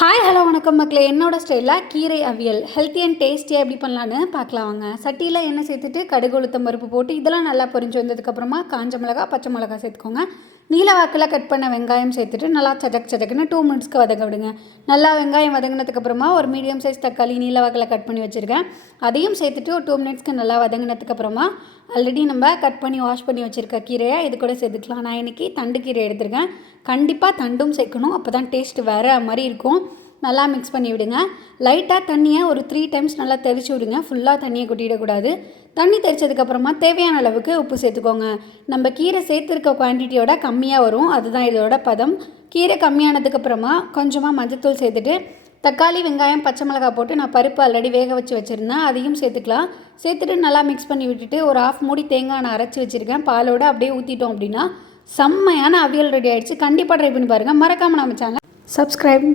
Hi hello வணக்கம் மக்களே. என்னோட ஸ்டைலில் கீரை அவியல் ஹெல்த்தி அண்ட் டேஸ்டியாக எப்படி பண்ணலான்னு பார்க்கலாம் வாங்க. சட்டியில் எண்ணெய் சேர்த்துட்டு கடுகு உளுத்தம் பருப்பு போட்டு இதெல்லாம் நல்லா பொரிஞ்சு வந்ததுக்கப்புறமா காஞ்ச மிளகா பச்சை மிளகா சேர்த்துக்கோங்க. நீலவாக்கில் கட் பண்ண வெங்காயம் சேர்த்துட்டு நல்லா சதக் சதக்குன்னு டூ மினிட்ஸ்க்கு வதங்க விடுங்க. நல்லா வெங்காயம் வதங்கினதுக்கப்புறமா ஒரு மீடியம் சைஸ் தக்காளி நீலவாக்கில் கட் பண்ணி வச்சுருக்கேன். அதையும் சேர்த்துட்டு ஒரு டூ மினிட்ஸ்க்கு நல்லா வதங்கினதுக்கப்புறமா ஆல்ரெடி நம்ம கட் பண்ணி வாஷ் பண்ணி வச்சுருக்க கீரையை இது கூட சேர்த்துக்கலாம். நான் இன்றைக்கி தண்டு கீரை எடுத்திருக்கேன். கண்டிப்பாக தண்டும் சேர்க்கணும். அப்போ தான் டேஸ்ட் வேறு மாதிரி இருக்கும். நல்லா மிக்ஸ் பண்ணி விடுங்க. லைட்டாக தண்ணியை ஒரு த்ரீ டைம்ஸ் நல்லா தெளிச்சு விடுங்க. ஃபுல்லாக தண்ணியை கொட்டிடக்கூடாது. தண்ணி தெளிச்சதுக்கப்புறமா தேவையான அளவுக்கு உப்பு சேர்த்துக்கோங்க. நம்ம கீரை சேர்த்துருக்க குவான்டிட்டியோட கம்மியாக வரும். அதுதான் இதோட பதம். கீரை கம்மியானதுக்கப்புறமா கொஞ்சமாக மஞ்சத்தூள் சேர்த்துட்டு தக்காளி வெங்காயம் பச்சை மிளகாய் போட்டு நான் பருப்பு ஆல்ரெடி வேக வச்சு வச்சுருந்தேன். அதையும் சேர்த்துக்கலாம். சேர்த்துட்டு நல்லா மிக்ஸ் பண்ணி விட்டுட்டு ஒரு ஆஃப் மூடி தேங்காய் நான் அரைச்சி வச்சுருக்கேன். பாலோடு அப்படியே ஊற்றிட்டோம் அப்படின்னா செம்மையான அவியல் ரெடி ஆகிடுச்சு கண்டிப்பாக ட்ரை பண்ணி பாருங்கள் மறக்காமல் நம்ம சேனல் சப்ஸ்கிரைப்